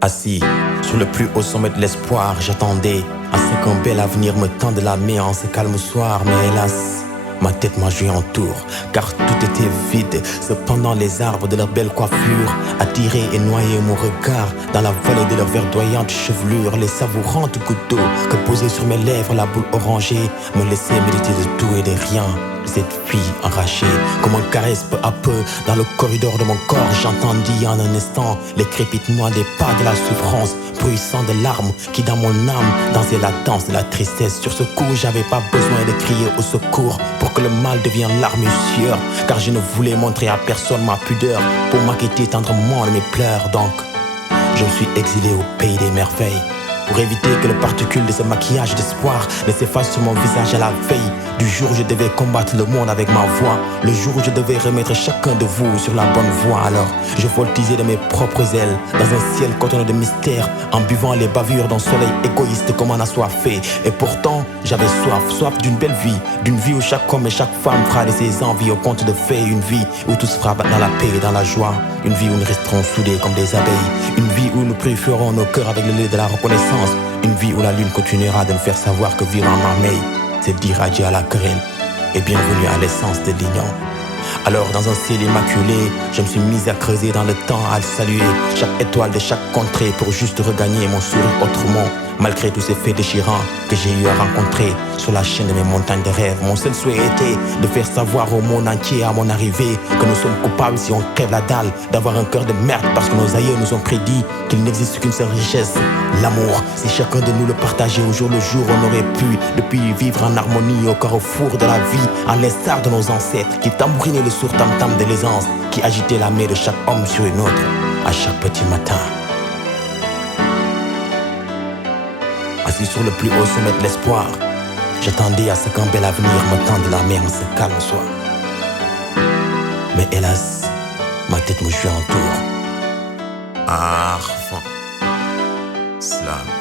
Assis sur le plus haut sommet de l'espoir, j'attendais à ce qu'un bel avenir me tende la main en ce calme soir. Mais hélas, ma tête m'a joué en tour, car tout était vide. Cependant les arbres de leur belle coiffure attiraient et noyaient mon regard dans la vallée de leur verdoyante chevelure. Les savourantes gouttes d'eau que posait sur mes lèvres la boule orangée me laissaient méditer de tout et de rien. Cette fille enragée, comme un caresse peu à peu dans le corridor de mon corps, j'entendis en un instant les crépitements des pas de la souffrance, bruissant de larmes qui dans mon âme dansaient la danse de la tristesse. Sur ce coup, j'avais pas besoin de crier au secours pour que le mal devienne larme et sueur, car je ne voulais montrer à personne ma pudeur pour m'acquitter tendrement de mes pleurs. Donc, je me suis exilé au pays des merveilles pour éviter que le particule de ce maquillage d'espoir ne s'efface sur mon visage à la veille du jour où je devais combattre le monde avec ma voix, le jour où je devais remettre chacun de vous sur la bonne voie. Alors je voltigeais de mes propres ailes dans un ciel cotonné de mystère, en buvant les bavures d'un soleil égoïste comme un assoiffé. Et pourtant j'avais soif d'une belle vie, d'une vie où chaque homme et chaque femme fera de ses envies au conte de fées, une vie où tout se fera dans la paix et dans la joie, une vie où nous resterons soudés comme des abeilles, une vie où nous purifierons nos cœurs avec le lait de la reconnaissance, une vie où la lune continuera de nous faire savoir que vivre en merveille, c'est dire adieu à la querelle et bienvenue à l'essence de l'union. Alors dans un ciel immaculé, je me suis mis à creuser dans le temps, à saluer chaque étoile de chaque contrée pour juste regagner mon sourire autrement. Malgré tous ces faits déchirants que j'ai eu à rencontrer sur la chaîne de mes montagnes de rêves, mon seul souhait était de faire savoir au monde entier à mon arrivée que nous sommes coupables si on crève la dalle, d'avoir un cœur de merde parce que nos aïeux nous ont prédit qu'il n'existe qu'une seule richesse, l'amour. Si chacun de nous le partageait au jour le jour, on aurait pu depuis vivre en harmonie au carrefour de la vie, à l'instar de nos ancêtres qui tambourinaient le sourd tam-tam de l'aisance, qui agitaient la main de chaque homme sur une autre à chaque petit matin. Assis sur le plus haut sommet de l'espoir, j'attendais à ce qu'un bel avenir me tende la main en ce calme soir. Mais hélas, ma tête me jouait en tour. Arfan, slam.